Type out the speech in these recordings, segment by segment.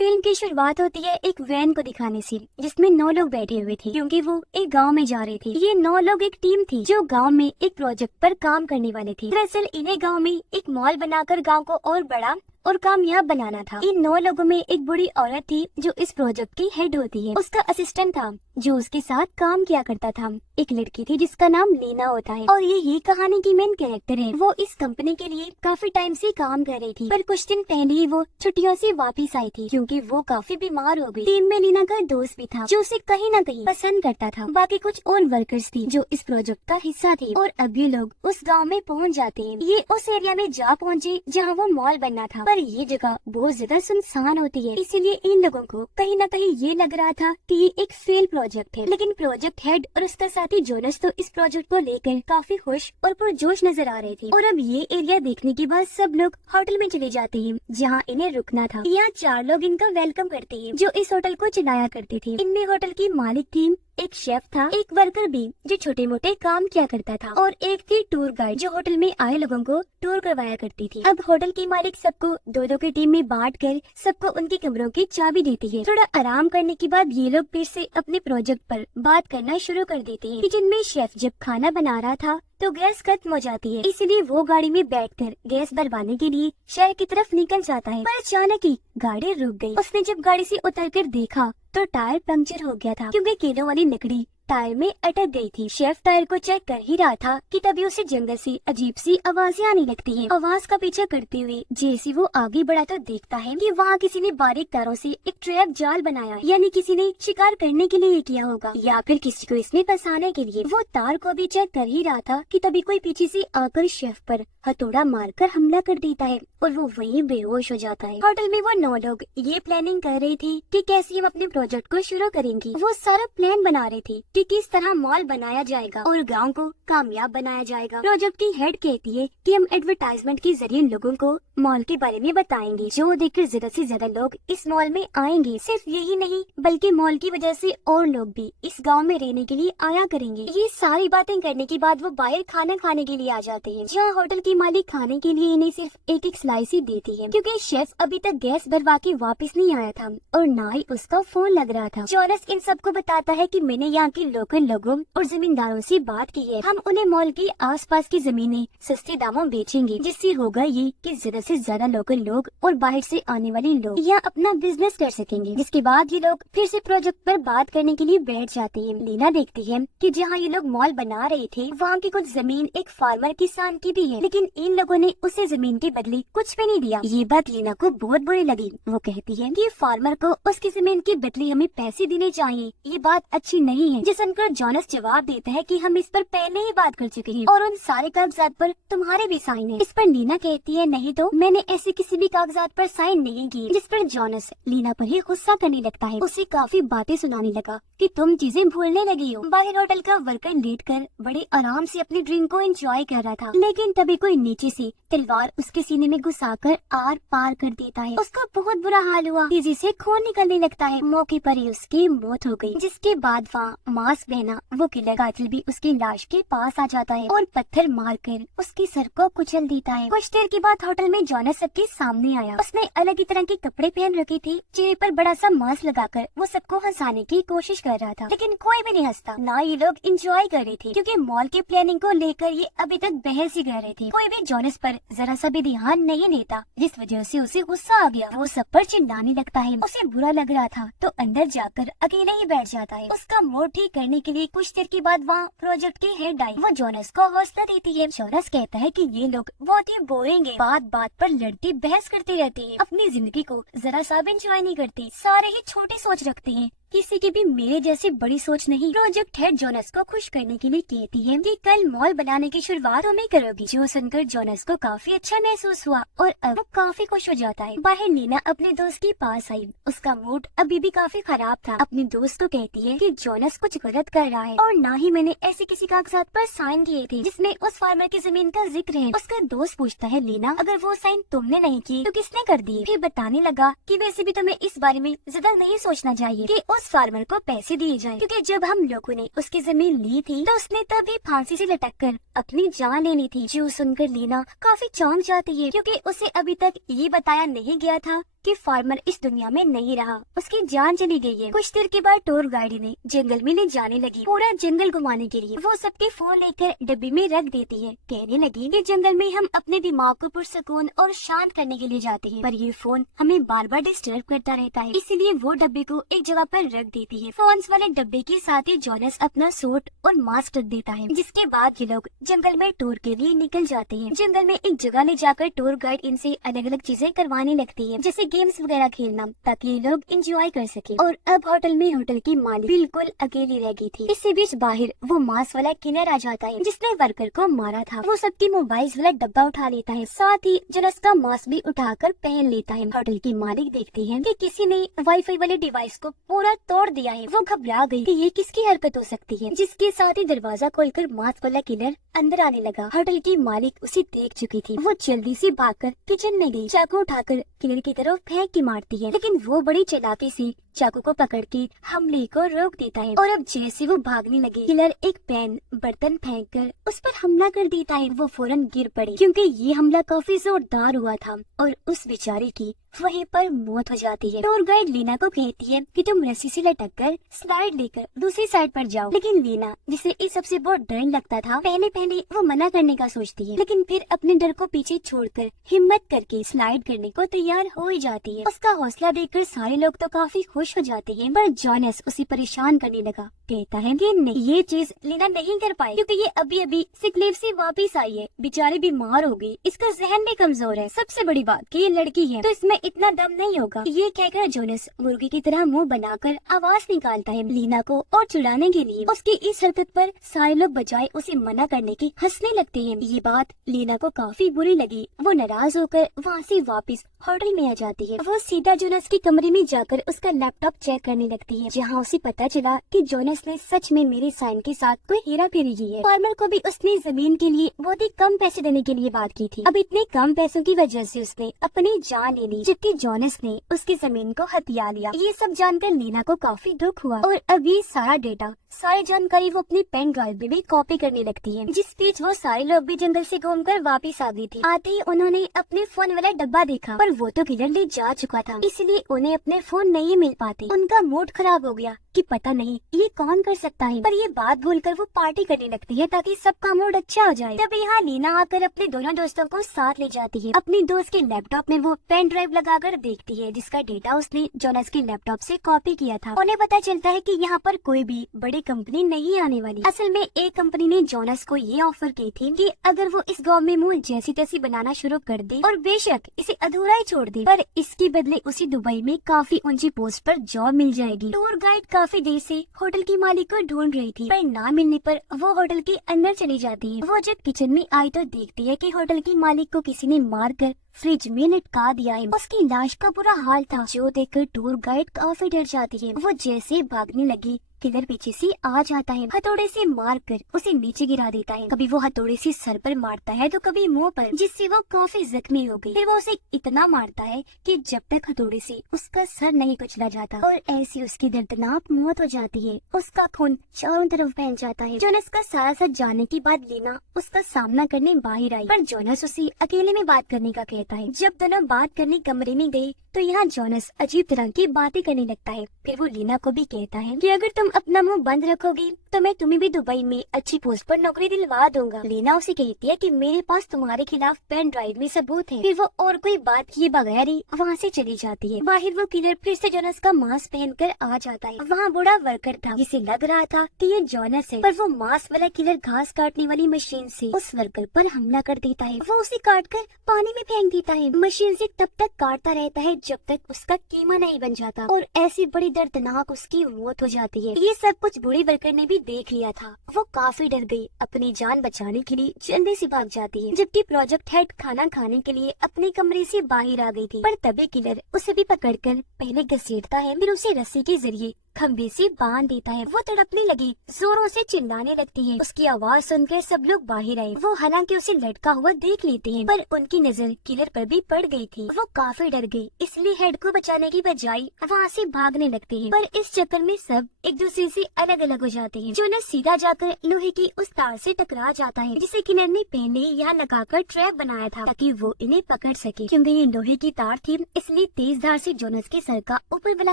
Film की शुरुआत होती है एक वैन को दिखाने से, जिसमें 9 लोग बैठे हुए थे क्योंकि वो एक गांव में जा रहे थे। ये 9 लोग एक टीम थी जो गांव में एक प्रोजेक्ट पर काम करने वाले थे। दरअसल इन्हें गांव में एक मॉल बनाकर गांव को और बड़ा और कामयाब बनाना था। इन 9 लोगों में एक बूढ़ी औरत थी जो इस प्रोजेक्ट की हेड होती है। उसका असिस्टेंट था जो उसके साथ काम किया करता था। एक लड़की थी जिसका नाम लीना होता है और ये कहानी की मेन कैरेक्टर है। वो इस कंपनी के लिए काफी टाइम से काम कर रही थी, पर कुछ दिन पहले ही वो छुट्टियों से वापस आई थी क्योंकि वो काफी बीमार हो गई। टीम में लीना का दोस्त भी था जो उसे कहीं न कहीं पसंद करता था। बाकी कुछ और वर्कर्स थी जो इस प्रोजेक्ट का हिस्सा थे और अब ये लोग उस गाँव में पहुँच जाते हैं। ये उस एरिया में जा पहुँचे जहाँ वो मॉल बनना था, पर ये जगह बहुत ज्यादा सुनसान होती है, इसीलिए इन लोगों को कहीं न कहीं ये लग रहा था कि ये एक फेल प्रोजेक्ट है। लेकिन प्रोजेक्ट हेड और उसका साथी जोनस तो इस प्रोजेक्ट को लेकर काफी खुश और पुरजोश नजर आ रहे थे। और अब ये एरिया देखने के बाद सब लोग होटल में चले जाते हैं जहाँ इन्हें रुकना था। यहाँ 4 लोग इनका वेलकम करते हैं जो इस होटल को चलाया करते थे। इनमें होटल की मालिक थी, एक शेफ था, एक वर्कर भी जो छोटे मोटे काम किया करता था और एक थी टूर गाइड जो होटल में आए लोगों को टूर करवाया करती थी। अब होटल की मालिक सबको 2-2 की टीम में बांटकर सबको उनके कमरों की चाबी देती है। थोड़ा आराम करने के बाद ये लोग फिर से अपने प्रोजेक्ट पर बात करना शुरू कर देते हैं। किचन में शेफ जब खाना बना रहा था तो गैस खत्म हो जाती है, इसलिए वो गाड़ी में बैठकर गैस भरवाने के लिए शहर की तरफ निकल जाता है। पर अचानक ही गाड़ी रुक गई। उसने जब गाड़ी से उतरकर देखा तो टायर पंक्चर हो गया था क्योंकि कीलों वाली लकड़ी टायर में अटक गई थी। शेफ टायर को चेक कर ही रहा था कि तभी उसे जंगल से अजीब सी आवाजें आने लगती हैं। आवाज का पीछा करते हुए जैसे वो आगे बढ़ा तो देखता है कि वहाँ किसी ने बारीक तारों से एक ट्रैप जाल बनाया है, यानी किसी ने शिकार करने के लिए किया होगा या फिर किसी को इसमें फंसाने के लिए। वो तार को भी चेक कर ही रहा था कि तभी कोई पीछे से आकर शेफ पर हथौड़ा मारकर हमला कर देता है और वो वहीं बेहोश हो जाता है। होटल में वो 9 लोग ये प्लानिंग कर रही थी कि कैसे हम अपने प्रोजेक्ट को शुरू करेंगे। वो सारा प्लान बना रहे थे कि किस तरह मॉल बनाया जाएगा और गांव को कामयाब बनाया जाएगा। प्रोजेक्ट की हेड कहती है कि हम एडवर्टाइजमेंट के जरिए लोगों को मॉल के बारे में बताएंगे, जो देखकर ज्यादा से ज्यादा लोग इस मॉल में आएंगे। सिर्फ यही नहीं बल्कि मॉल की वजह से और लोग भी इस गाँव में रहने के लिए आया करेंगे। ये सारी बातें करने के बाद वो बाहर खाना खाने के लिए आ जाते हैं, जहाँ होटल की मालिक खाने के लिए इन्हें सिर्फ एक स्लाइस ही देती है क्योंकि शेफ अभी तक गैस भरवा के वापस नहीं आया था और ना ही उसका फोन लग रहा था। जोनस इन सबको बताता है कि मैंने यहाँ के लोकल लोगों और जमींदारों से बात की है। हम उन्हें मॉल के आसपास की जमीनें सस्ते दामों बेचेंगे, जिससे होगा ये कि ज्यादा से ज्यादा लोकल लोग और बाहर से आने वाले लोग यहाँ अपना बिजनेस कर सकेंगे। जिसके बाद ये लोग फिर से प्रोजेक्ट पर बात करने के लिए बैठ जाते हैं। लीना देखती है कि जहाँ ये लोग मॉल बना रहे थे वहाँ की कुछ जमीन एक फार्मर किसान की भी है, लेकिन इन लोगों ने उसे जमीन के बदले कुछ भी नहीं दिया। ये बात लीना को बहुत बुरी लगी। वो कहती है कि फार्मर को उसकी जमीन के बदले हमें पैसे देने चाहिए, ये बात अच्छी नहीं है। जिस सुनकर जोनस जवाब देता है कि हम इस पर पहले ही बात कर चुके हैं और उन सारे कागजात पर तुम्हारे भी साइन है। इस पर लीना कहती है नहीं तो मैंने ऐसे किसी भी कागजात पर साइन नहीं किए। जिस पर जोनस लीना पर ही गुस्सा करने लगता है, उसे काफी बातें सुनाने लगा कि तुम चीजें भूलने लगी हो। बाहर होटल का वर्कर लेटकर बड़े आराम से अपनी ड्रिंक को एंजॉय कर रहा था, लेकिन तभी कोई नीचे से तलवार उसके सीने में घुसाकर आर पार कर देता है। उसका बहुत बुरा हाल हुआ, तेजी से खून निकलने लगता है। मौके पर ही उसकी मौत हो गई। जिसके बाद वहाँ मास्क पहना वो किलर कातिल भी उसकी लाश के पास आ जाता है और पत्थर मारकर उसके सर को कुचल देता है। कुछ देर के बाद होटल में जोनस सबके सामने आया। उसने अलग ही तरह के कपड़े पहन रखे थे, चेहरे पर बड़ा सा मास्क लगाकर वो सबको हंसाने की कोशिश कर रहा था, लेकिन कोई भी नहीं हंसता, ना ये लोग एंजॉय कर रहे थे क्योंकि मॉल के प्लानिंग को लेकर ये अभी तक बहस ही कर रहे थे। कोई भी जोनस पर जरा सा भी ध्यान नहीं देता, जिस वजह से उसे गुस्सा आ गया। वो सब पर चिल्लाने लगता है। उसे बुरा लग रहा था तो अंदर जाकर अकेले ही बैठ जाता है। उसका मूड ठीक करने के लिए कुछ देर के बाद वहाँ प्रोजेक्ट की हेड आई। वो जोनस को हौसला देती है। जोनस कहता है कि ये लोग बहुत ही बोरिंग है, बात बात पर लड़ते बहस करते रहते हैं, अपनी जिंदगी को जरा सा भी एंजॉय नहीं करते, सारे ही छोटी सोच रखते हैं, किसी की भी मेरे जैसी बड़ी सोच नहीं। प्रोजेक्ट हेड जोनस को खुश करने के लिए कहती है कि कल मॉल बनाने की शुरुआत तुम्हें करोगी। जो सुनकर जोनस को काफी अच्छा महसूस हुआ और अब वो काफी खुश हो जाता है। बाहर नीना अपने दोस्त के पास आई। उसका मूड अभी भी काफी खराब था। अपने दोस्त को कहती है कि जोनस कुछ गलत कर रहा है और ना ही मैंने ऐसे किसी कागजात पर साइन किए थे जिसमें उस फार्मर की जमीन का जिक्र है। उसका दोस्त पूछता है लीना अगर वो साइन तुमने नहीं किए तो किसने कर दिए? फिर बताने लगा कि वैसे भी तुम्हें इस बारे में ज्यादा नहीं सोचना चाहिए कि उस फार्मर को पैसे दिए जाएं, क्योंकि जब हम लोगों ने उसकी जमीन ली थी तो उसने तभी फांसी से लटककर अपनी जान लेनी थी। जो सुनकर लीना काफी चौंक जाती है क्योंकि उसे अभी तक ये बताया नहीं गया था कि फार्मर इस दुनिया में नहीं रहा, उसकी जान चली गई है। कुछ देर के बाद टूर गाइड ने जंगल में ले जाने लगी। पूरा जंगल घुमाने के लिए वो सबके फोन लेकर डब्बे में रख देती है। कहने लगी कि जंगल में हम अपने दिमाग को पुरसकून और शांत करने के लिए जाते हैं, पर ये फोन हमें बार बार डिस्टर्ब करता रहता है, इसलिए वो डब्बे को एक जगह पर रख देती है। फोन वाले डब्बे के साथ ही जोनस अपना सूट और मास्क रख देता है, जिसके बाद ये लोग जंगल में टूर के लिए निकल जाते हैं। जंगल में एक जगह ले जाकर टूर गाइड इनसे अलग अलग चीजें करवाने लगती है, जैसे गेम्स वगैरह खेलना, ताकि ये लोग एंजॉय कर सके। और अब होटल में होटल की मालिक बिल्कुल अकेली रह गई थी। इसी बीच बाहर वो मास्क वाला किलर आ जाता है, जिसने वर्कर को मारा था। वो सबकी मोबाइल वाला डब्बा उठा लेता है, साथ ही जोनस का मास्क भी उठाकर पहन लेता है। होटल की मालिक देखती है कि किसी ने वाईफाई वाले डिवाइस को पूरा तोड़ दिया है। वो घबरा गई कि ये किसकी हरकत हो सकती है, जिसके साथ ही दरवाजा खोलकर मास्क वाला किलर अंदर आने लगा। होटल की मालिक उसे देख चुकी थी। वो जल्दी से भागकर किचन में गई, चाकू उठाकर किलर की तरफ फेंक के मारती है, लेकिन वो बड़ी चालाकी से चाकू को पकड़ के हमले को रोक देता है। और अब जैसे वो भागने लगी, किलर एक पैन बर्तन फेंककर उस पर हमला कर देता है। वो फौरन गिर पड़ी, क्योंकि ये हमला काफी जोरदार हुआ था और उस बेचारी की वहीं पर मौत हो जाती है। टूर गाइड लीना को कहती है कि तुम रस्सी से लटक कर स्लाइड लेकर दूसरी साइड पर जाओ, लेकिन लीना, जिसे इस सबसे बहुत डर लगता था, पहले पहले वो मना करने का सोचती है, लेकिन फिर अपने डर को पीछे छोड़कर हिम्मत करके स्लाइड करने को तैयार हो ही जाती है। उसका हौसला देखकर सारे लोग तो काफी खुश हो जाते हैं, पर जोनस उसे परेशान करने लगा। कहता है कि नहीं, ये चीज लीना नहीं कर पाई, क्योंकि ये अभी अभी सिक लीव से वापिस आई है, बेचारी बीमार हो गई, इसका जहन भी कमजोर है, सबसे बड़ी बात कि ये लड़की है तो इसमें इतना दम नहीं होगा। ये कहकर जोनस मुर्गी की तरह मुंह बनाकर आवाज निकालता है लीना को और चिढ़ाने के लिए। उसकी इस हरकत पर सारे लोग बजाय उसे मना करने की हंसने लगते हैं। ये बात लीना को काफी बुरी लगी। वो नाराज होकर वहाँ से वापस होटल में आ जाती है। वो सीधा जोनस के कमरे में जाकर उसका लैपटॉप चेक करने लगती है, जहाँ उसे पता चला कि जोनस ने सच में मेरी साइन के साथ कोई हेरा फेरी की है। फार्मर को भी उसने जमीन के लिए बहुत ही कम पैसे देने के लिए बात की थी। अब इतने कम पैसों की वजह से उसने अपनी जान ले ली, जबकि जोनस ने उसकी जमीन को हथिया लिया। ये सब जानकर लीना को काफी दुख हुआ और अब ये सारा डेटा, सारी जानकारी वो अपनी पेन ड्राइव में भी कॉपी करने लगती है। जिस बीच वो सारे लोग भी जंगल से घूमकर वापस आ गई थी। आते ही उन्होंने अपने फोन वाला डब्बा देखा, पर वो तो किलर ले जा चुका था, इसलिए उन्हें अपने फोन नहीं मिल पाते। उनका मूड खराब हो गया कि पता नहीं ये कौन कर सकता है, पर ये बात भूलकर वो पार्टी करने लगती है ताकि सबका मूड अच्छा हो जाए। तब यहाँ लीना आकर अपने दोनों दोस्तों को साथ ले जाती है। अपने दोस्त के लैपटॉप में वो पेन ड्राइव लगाकर देखती है, जिसका डेटा उसने जोनस के लैपटॉप से कॉपी किया था। उन्हें पता चलता है कि यहाँ पर कोई भी बड़ी कंपनी नहीं आने वाली। असल में एक कंपनी ने जोनस को ये ऑफर की थी कि अगर वो इस गाँव में मुंह जैसी तैसी बनाना शुरू कर दे और बेशक इसे अधूरा ही छोड़ दे, पर इसके बदले उसे दुबई में काफी ऊंची पोस्ट पर जॉब मिल जाएगी। टूर गाइड काफी देर से होटल की मालिक को ढूंढ रही थी, पर ना मिलने पर वो होटल के अंदर चली जाती है। वो जब किचन में आई तो देखती है कि होटल की मालिक को किसी ने मारकर फ्रिज में लटका दिया है। उसकी लाश का बुरा हाल था, जो देखकर टूर गाइड काफी डर जाती है। वो जैसे भागने लगी, किलर पीछे से आ जाता है, हथौड़े से मारकर उसे नीचे गिरा देता है। कभी वो हथौड़े से सर पर मारता है तो कभी मुंह पर, जिससे वो काफी जख्मी हो गई। फिर वो उसे इतना मारता है कि जब तक हथौड़े से उसका सर नहीं कुचला जाता, और ऐसी उसकी दर्दनाक मौत हो जाती है। उसका खून चारों तरफ फैल जाता है। जोनस का सारा सच जानने के बाद लीना उसका सामना करने बाहर आई, पर जोनस उसे अकेले में बात करने का कहता है। जब दोनों बात करने कमरे में गए तो यहाँ जोनस अजीब तरह की बातें करने लगता है। फिर वो लीना को भी कहता है कि अगर तुम अपना मुंह बंद रखोगी तो मैं तुम्हें भी दुबई में अच्छी पोस्ट पर नौकरी दिलवा दूंगा। लीना उसे कहती है कि मेरे पास तुम्हारे खिलाफ पेन ड्राइव में सबूत है। फिर वो और कोई बात किए बगैर ही वहाँ से चली जाती है। बाहर वो किलर फिर से जोनस का मास्क पहनकर आ जाता है। वहाँ बूढ़ा वर्कर था, जिसे लग रहा था कि ये जोनस है, पर वो मास्क वाला किलर घास काटने वाली मशीन से उस वर्कर पर हमला कर देता है। वो उसे काटकर पानी में फेंक देता है। मशीन से तब तक काटता रहता है जब तक उसका कीमा नहीं बन जाता, और ऐसी बड़ी दर्दनाक उसकी मौत हो जाती है। ये सब कुछ बूढ़ी वर्कर ने भी देख लिया था। वो काफी डर गई, अपनी जान बचाने के लिए जल्दी से भाग जाती है, जबकि प्रोजेक्ट हेड खाना खाने के लिए अपने कमरे से बाहर आ गई थी। पर तभी किलर उसे भी पकड़कर पहले घसीटता है, फिर उसे रस्सी के जरिए खंबे से बांध देता है। वो तड़पने लगी, जोरों से चिल्लाने लगती है। उसकी आवाज सुनकर सब लोग बाहर आए। वो हालांकि उसे लटका हुआ देख लेते हैं, पर उनकी नजर किलर पर भी पड़ गई थी। वो काफी डर गए, इसलिए हेड को बचाने की बजाय वहाँ से भागने लगते हैं। पर इस चक्कर में सब एक दूसरे से अलग अलग हो जाते हैं। जोनस सीधा जाकर लोहे की उस तार से टकरा जाता है, जिसे किलर ने पहले ही यहाँ लगाकर ट्रैप बनाया था ताकि वो इन्हें पकड़ सके। क्योंकि ये लोहे की तार थी, इसलिए तेज धार से जोनस के सर का ऊपर वाला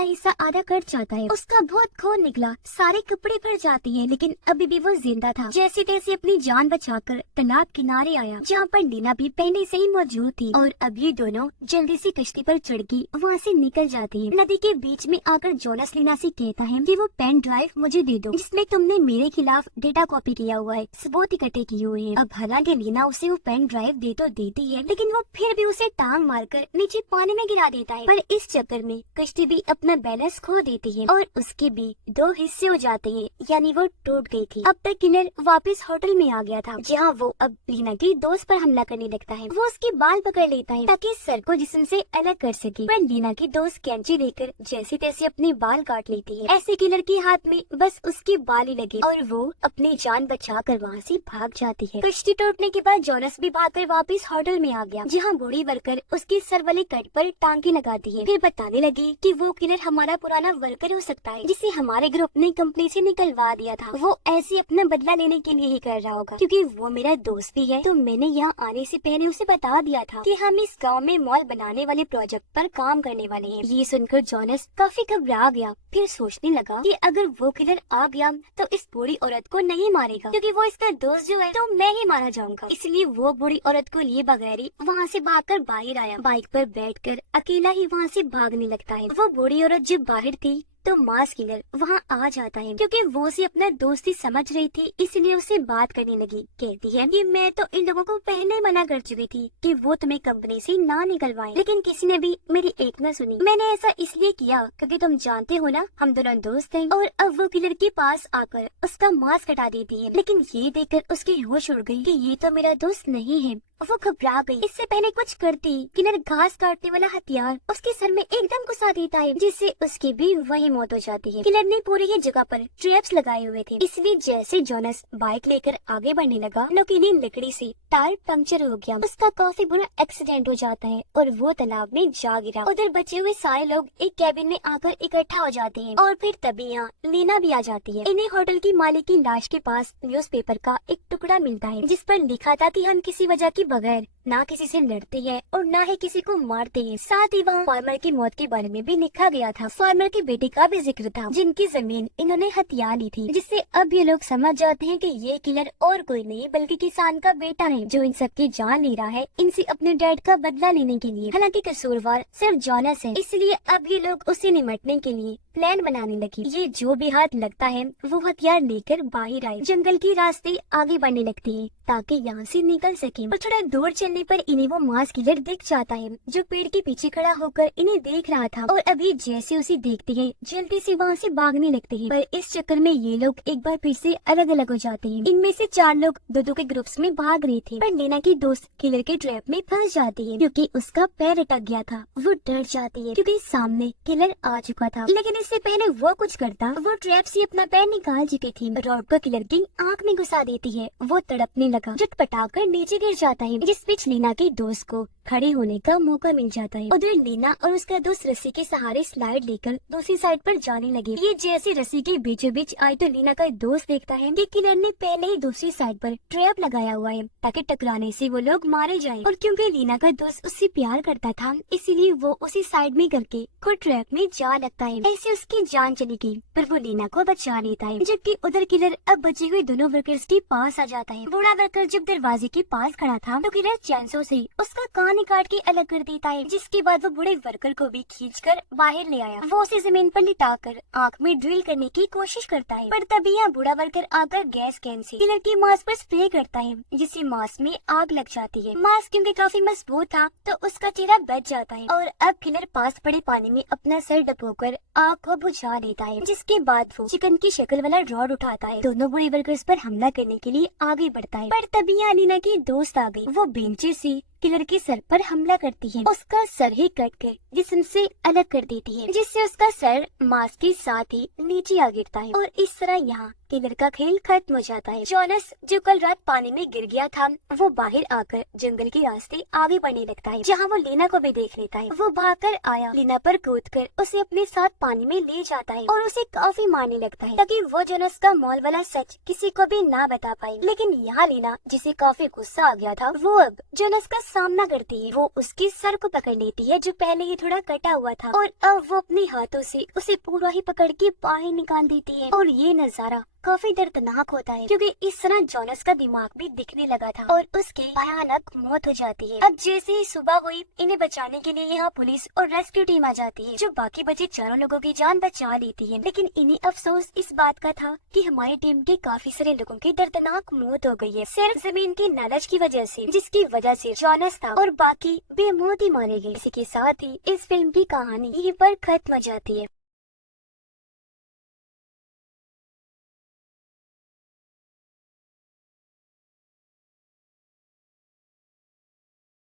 हिस्सा आधा कट जाता है। उसका बहुत खून निकला, सारे कपड़े भर जाते हैं, लेकिन अभी भी वो जिंदा था। जैसे तैसे अपनी जान बचाकर तालाब किनारे आया, जहाँ पर लीना भी पहले से ही मौजूद थी। और अब ये दोनों जल्दी से कश्ती पर चढ़ के वहाँ से निकल जाती है। नदी के बीच में आकर जोनस लीना से कहता है कि वो पेन ड्राइव मुझे दे दो, जिसमें तुमने मेरे खिलाफ डेटा कॉपी किया हुआ है, सबूत इकट्ठे किए हुए हैं। अब हालांकि लीना उसे वो पेन ड्राइव दे तो देती है, लेकिन वो फिर भी उसे टांग मारकर नीचे पानी में गिरा देता है। पर इस चक्कर में कश्ती भी अपना बैलेंस खो देती है और उसके भी दो हिस्से हो जाते हैं, यानी वो टूट गई थी। अब तक किलर वापस होटल में आ गया था, जहाँ वो अब लीना की दोस्त पर हमला करने लगता है। वो उसके बाल पकड़ लेता है ताकि सर को जिस्म से अलग कर सके, पर लीना की दोस्त कैंची लेकर जैसे तैसे अपने बाल काट लेती है। ऐसे किलर के हाथ में बस उसके बाल ही लगे और वो अपनी जान बचाकर वहाँ से भाग जाती है। कश्ती टूटने के बाद जोनस भी भागकर वापस होटल में आ गया, जहाँ बूढ़ी वर्कर उसके सर वाले कट पर टांगे लगाती है। फिर बताने लगी कि वो किलर हमारा पुराना वर्कर हो सकता है, जिसे हमारे ग्रुप ने कंपनी से निकलवा दिया था। वो ऐसे अपना बदला लेने के लिए ही कर रहा होगा, क्योंकि वो मेरा दोस्त भी है। तो मैंने यहाँ आने से पहले उसे बता दिया था कि हम इस गांव में मॉल बनाने वाले प्रोजेक्ट पर काम करने वाले हैं। ये सुनकर जोनस काफी घबरा गया। फिर सोचने लगा कि अगर वो किलर आ गया तो इस बूढ़ी औरत को नहीं मारेगा, क्योंकि वो इसका दोस्त जो है, तो मैं ही मारा जाऊंगा। इसलिए वो बूढ़ी औरत को लिए बगैर ही वहाँ से भागकर बाहर आया। बाइक पर बैठकर अकेला ही वहाँ से भागने लगता है। वो बूढ़ी औरत जब बाहर थी तो मास किलर वहाँ आ जाता है, क्योंकि वो उसे अपना दोस्ती समझ रही थी, इसलिए उसे बात करने लगी। कहती है कि मैं तो इन लोगों को पहले ही मना कर चुकी थी कि वो तुम्हें कंपनी से ना निकलवाएं, लेकिन किसी ने भी मेरी एक न सुनी। मैंने ऐसा इसलिए किया क्योंकि तुम जानते हो ना, हम दोनों दोस्त हैं। और अब वो किलर के पास आकर उसका मास्क हटा देती है, लेकिन ये देखकर उसकी होश उड़ गई कि ये तो मेरा दोस्त नहीं है। वो घबरा गई। इससे पहले कुछ करती किलर घास काटने वाला हथियार उसके सर में एकदम घुसा देता है, जिससे उसकी भी वही मौत हो जाती है। किलर ने पूरी ही जगह पर ट्रैप्स लगाए हुए थे, इसलिए जैसे जोनस बाइक लेकर आगे बढ़ने लगा, नुकीली लकड़ी से टायर पंक्चर हो गया। उसका काफी बुरा एक्सीडेंट हो जाता है और वो तालाब में जा गिरा। उधर बचे हुए सारे लोग एक कैबिन में आकर इकट्ठा हो जाते हैं और फिर तभी यहाँ लीना भी आ जाती है। इन्हें होटल की मालिक की लाश के पास न्यूज़पेपर का एक टुकड़ा मिलता है, जिस पर लिखा था कि हम किसी वजह के बगैर ना किसी से लड़ते हैं और ना ही किसी को मारते हैं। साथ ही वहाँ फार्मर की मौत के बारे में भी लिखा गया था। फार्मर की बेटी का भी जिक्र था, जिनकी जमीन इन्होंने हथिया ली थी, जिससे अब ये लोग समझ जाते हैं कि ये किलर और कोई नहीं बल्कि किसान का बेटा है, जो इन सबकी जान ले रहा है इनसे अपने डैड का बदला लेने के लिए। हालांकि कसूरवार सिर्फ जोनस है, इसलिए अब ये लोग उससे निपटने के लिए प्लान बनाने लगी। ये जो भी हाथ लगता है वो हथियार लेकर बाहर आए, जंगल के रास्ते आगे बढ़ने लगती है ताकि यहाँ से निकल सके। और थोड़ा दूर चलने पर इन्हें वो मास किलर दिख जाता है, जो पेड़ के पीछे खड़ा होकर इन्हें देख रहा था। और अभी जैसे उसे देखते हैं जल्दी से वहाँ से भागने लगते हैं। पर इस चक्कर में ये लोग एक बार फिर से अलग अलग हो जाते हैं। इनमें से 4 लोग दो के ग्रुप्स में भाग रहे थे, पर लीना की दोस्त किलर के ट्रैप में फंस जाती है, क्योंकि उसका पैर अटक गया था। वो डर जाती है क्योंकि सामने किलर आ चुका था, लेकिन इससे पहले वो कुछ करता, वो ट्रैप से अपना पैर निकाल चुकी थी। रॉड को किलर की आँख में घुसा देती है। वो तड़पने लगा, झटपटाकर नीचे गिर जाता है, जिस बीच लीना के दोस्त को खड़े होने का मौका मिल जाता है। उधर लीना और उसका दोस्त रस्सी के सहारे स्लाइड लेकर दूसरी साइड पर जाने लगे। ये जैसे रस्सी के बीचों बीच आई तो लीना का दोस्त देखता है कि किलर ने पहले ही दूसरी साइड पर ट्रैप लगाया हुआ है ताकि टकराने से वो लोग मारे जाएं। और क्योंकि लीना का दोस्त उससे प्यार करता था, इसीलिए वो उसी साइड में करके खुद ट्रैप में जा लगता है। ऐसे उसकी जान चली गई, पर वो लीना को बचा लेता है। जबकि उधर किलर अब बचे हुए दोनों वर्कर्स के पास आ जाता है। बूढ़ा वर्कर जब दरवाजे के पास खड़ा था तो किलर चैनसो से उसका कान काट के अलग कर देता है, जिसके बाद वो बूढ़े वर्कर को भी खींचकर बाहर ले आया। वो उसे जमीन पर लिटाकर आंख में ड्रिल करने की कोशिश करता है, पर तभी यहाँ बूढ़ा वर्कर आकर गैस कैन से किलर की मास्क पर स्प्रे करता है, जिससे मास्क में आग लग जाती है। मास्क क्योंकि काफी मजबूत था तो उसका चेहरा बच जाता है और अब किलर पास पड़े पानी में अपना सर डुबोकर आग को बुझा लेता है, जिसके बाद वो चिकन की शक्ल वाला रॉड उठाता है, दोनों बूढ़े वर्कर्स पर हमला करने के लिए आगे बढ़ता है। पर तभी यहाँ लीना की दोस्त आ गई। वो बेंचे से किलर के सर पर हमला करती है, उसका सर ही कट कर जिस्म से अलग कर देती है, जिससे उसका सर मांस के साथ ही नीचे आ गिरता है और इस तरह यहाँ किलर का खेल खत्म हो जाता है। जॉनस जो कल रात पानी में गिर गया था, वो बाहर आकर जंगल के रास्ते आगे बढ़ने लगता है, जहाँ वो लीना को भी देख लेता है। वो भागकर आया लीना पर कूदकर उसे अपने साथ पानी में ले जाता है और उसे काफी मारने लगता है, ताकि वो जोनस का मॉल वाला सच किसी को भी ना बता पाए। लेकिन यहाँ लीना, जिसे काफी गुस्सा आ गया था, वो अब जोनस का सामना करती है। वो उसके सर को पकड़ लेती है जो पहले ही थोड़ा कटा हुआ था, और अब वो अपने हाथों से उसे पूरा ही पकड़ के बाहर निकाल देती है। और ये नजारा काफी दर्दनाक होता है, क्योंकि इस तरह जॉनस का दिमाग भी दिखने लगा था और उसकी भयानक मौत हो जाती है। अब जैसे ही सुबह हुई, इन्हें बचाने के लिए यहाँ पुलिस और रेस्क्यू टीम आ जाती है, जो बाकी बचे चारों लोगों की जान बचा लेती है। लेकिन इन्हें अफसोस इस बात का था कि हमारी टीम के काफी सारे लोगों की दर्दनाक मौत हो गई है, सिर्फ जमीन के लालच की वजह से, जिसकी वजह से जॉनस था और बाकी बेमौत ही मारे गए। इसी के साथ ही इस फिल्म की कहानी यहीं पर खत्म हो जाती है।